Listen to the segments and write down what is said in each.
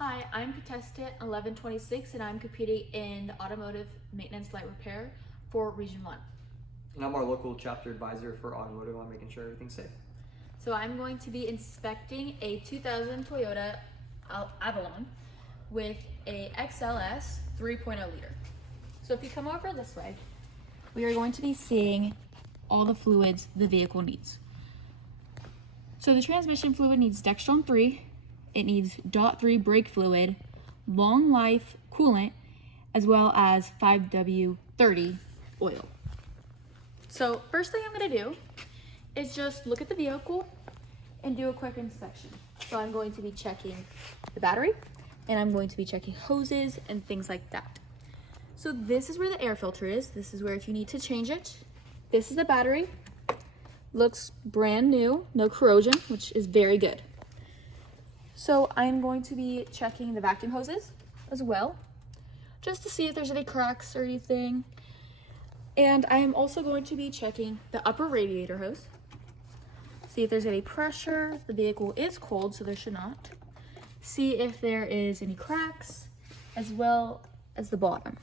Hi, I'm contestant 1126 and I'm competing in the automotive maintenance light repair for Region 1. And I'm our local chapter advisor for automotive on making sure everything's safe. So I'm going to be inspecting a 2000 Toyota Avalon with a XLS 3.0 liter. So if you come over this way, we are going to be seeing all the fluids the vehicle needs. So the transmission fluid needs Dextron 3, it needs DOT 3 brake fluid, long life coolant, as well as 5W30 oil. So first thing I'm gonna do is just look at the vehicle and do a quick inspection. So I'm going to be checking the battery and I'm going to be checking hoses and things like that. So this is where the air filter is. This is where if you need to change it. This is the battery. Looks brand new, no corrosion, which is very good. So I'm going to be checking the vacuum hoses as well, just to see if there's any cracks or anything. And I am also going to be checking the upper radiator hose, see if there's any pressure. The vehicle is cold, so there should not. See if there is any cracks, as well as the bottom.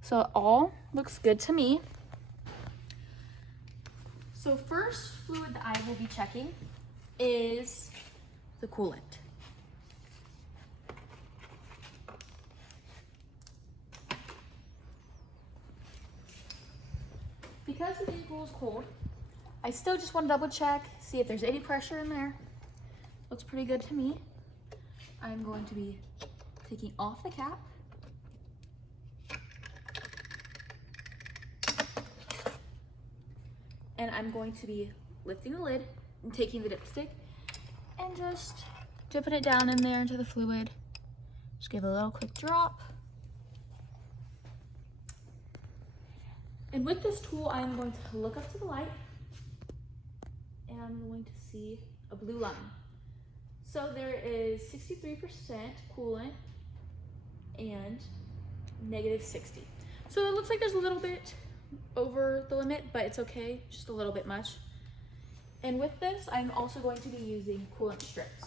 So it all looks good to me. So first fluid that I will be checking is the coolant. Because the vehicle is cold, I still just want to double check, see if there's any pressure in there. Looks pretty good to me. I'm going to be taking off the cap. And I'm going to be lifting the lid and taking the dipstick and just dipping it down in there into the fluid. Just give it a little quick drop. And with this tool, I'm going to look up to the light and I'm going to see a blue line. So there is 63% coolant and -60. So it looks like there's a little bit over the limit, but it's okay, just a little bit much. And with this, I'm also going to be using coolant strips.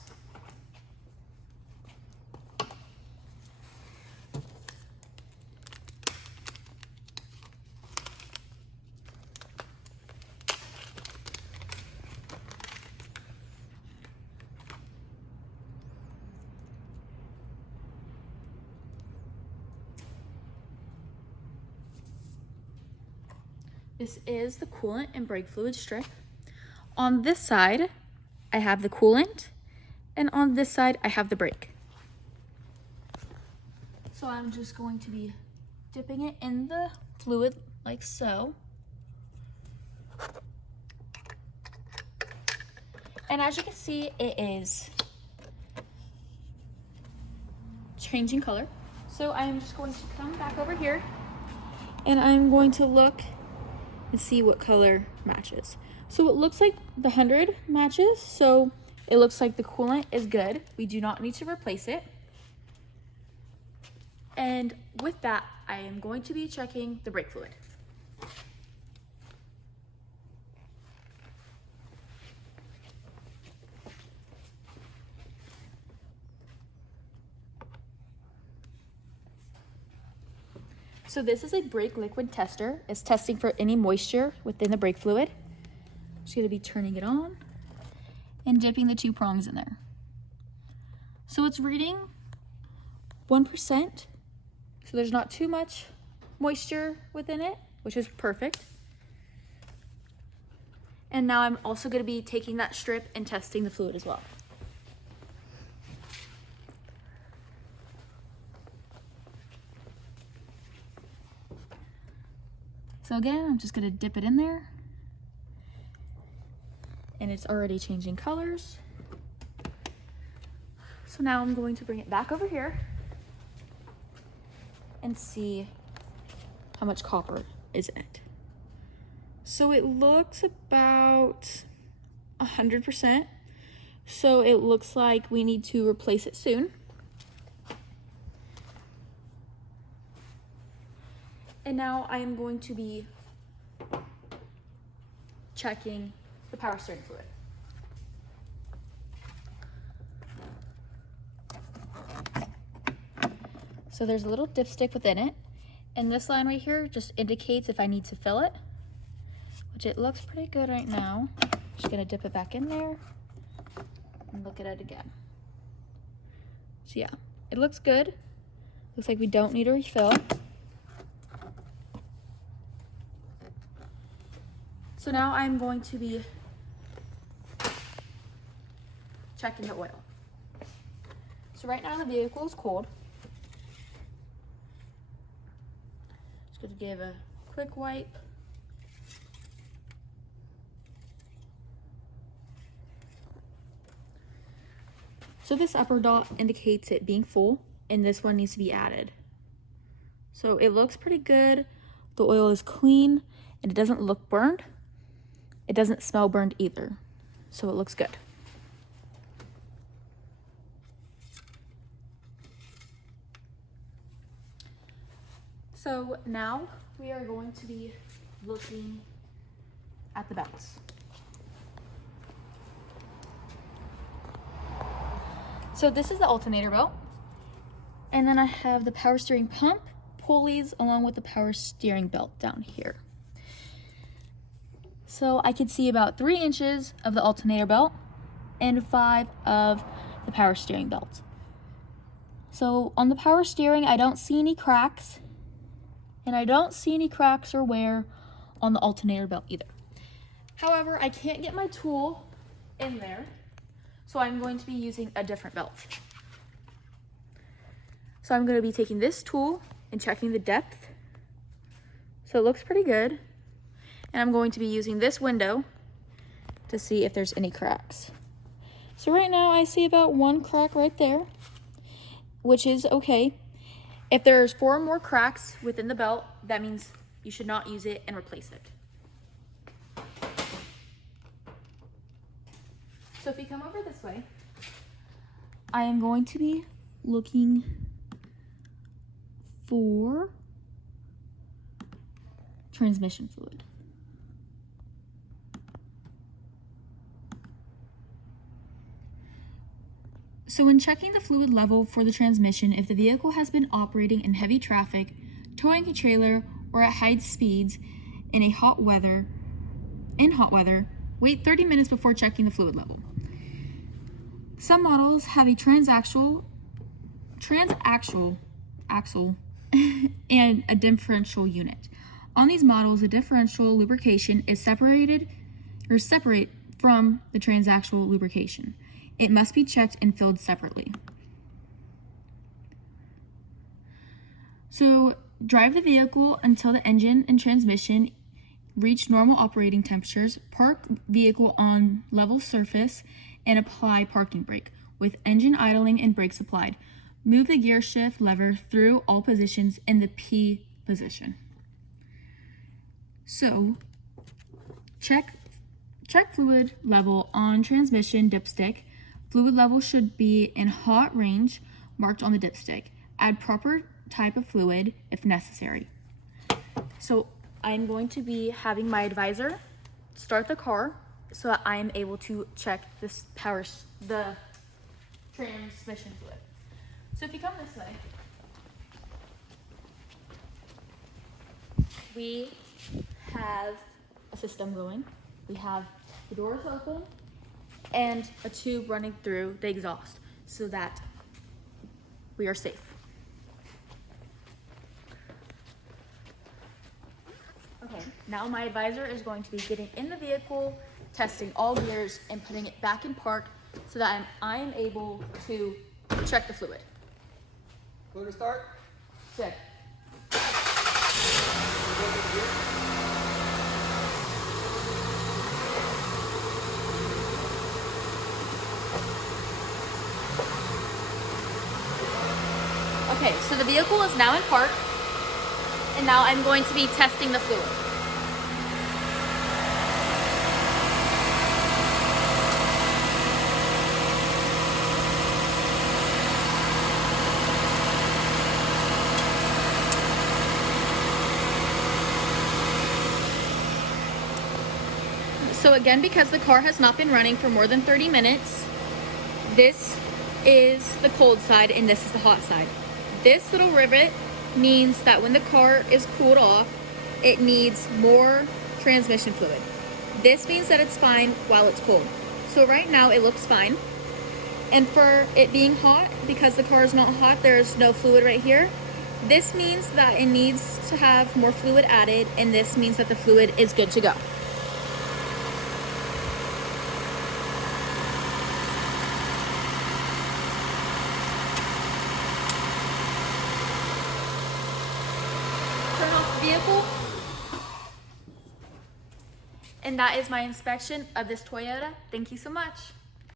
This is the coolant and brake fluid strip. On this side, I have the coolant, and on this side, I have the brake. So I'm just going to be dipping it in the fluid like so. And as you can see, it is changing color. So I'm just going to come back over here and I'm going to look and see what color matches. So it looks like the 100 matches, so it looks like the coolant is good. We do not need to replace it. And with that, I am going to be checking the brake fluid. So this is a brake liquid tester. It's testing for any moisture within the brake fluid. I'm just gonna be turning it on and dipping the 2 prongs in there. So it's reading 1%. So there's not too much moisture within it, which is perfect. And now I'm also gonna be taking that strip and testing the fluid as well. So again, I'm just gonna dip it in there. And it's already changing colors. So now I'm going to bring it back over here and see how much copper is in it. So it looks about 100%. So it looks like we need to replace it soon. And now I am going to be checking the power steering fluid. So there's a little dipstick within it. And this line right here just indicates if I need to fill it, which it looks pretty good right now. Just gonna dip it back in there and look at it again. So yeah, it looks good. Looks like we don't need a refill. So now I'm going to be checking the oil. So right now the vehicle is cold. Just gonna give a quick wipe. So this upper dot indicates it being full, and this one needs to be added. So it looks pretty good. The oil is clean and it doesn't look burned. It doesn't smell burned either. So it looks good. So now we are going to be looking at the belts. So this is the alternator belt. And then I have the power steering pump, pulleys, along with the power steering belt down here. So I could see about 3 inches of the alternator belt and 5 of the power steering belt. So on the power steering, I don't see any cracks, and I don't see any cracks or wear on the alternator belt either. However, I can't get my tool in there, so I'm going to be using a different belt. So I'm going to be taking this tool and checking the depth. So it looks pretty good. And I'm going to be using this window to see if there's any cracks. So right now I see about 1 crack right there, which is okay. If there's 4 more cracks within the belt, that means you should not use it and replace it. So if you come over this way, I am going to be looking for transmission fluid. So when checking the fluid level for the transmission, if the vehicle has been operating in heavy traffic, towing a trailer, or at high speeds in hot weather, wait 30 minutes before checking the fluid level. Some models have a transaxle axle and a differential unit. On these models, the differential lubrication is separate from the transaxle lubrication. It must be checked and filled separately. So drive the vehicle until the engine and transmission reach normal operating temperatures, park vehicle on level surface, and apply parking brake with engine idling and brakes applied. Move the gear shift lever through all positions in the P position. So check fluid level on transmission dipstick. Fluid level should be in hot range marked on the dipstick. Add proper type of fluid if necessary. So I'm going to be having my advisor start the car so that I am able to check the transmission fluid. So if you come this way, we have a system going. We have the doors open and a tube running through the exhaust so that we are safe. Okay, now my advisor is going to be getting in the vehicle, testing all gears, and putting it back in park so that I am able to check the fluid. Motor start. Good. Okay, so the vehicle is now in park, and now I'm going to be testing the fluid. So again, because the car has not been running for more than 30 minutes, this is the cold side and this is the hot side. This little rivet means that when the car is cooled off, it needs more transmission fluid. This means that it's fine while it's cold. So right now it looks fine. And for it being hot, because the car is not hot, there's no fluid right here. This means that it needs to have more fluid added, and this means that the fluid is good to go. Turn off the vehicle. And that is my inspection of this Toyota. Thank you so much.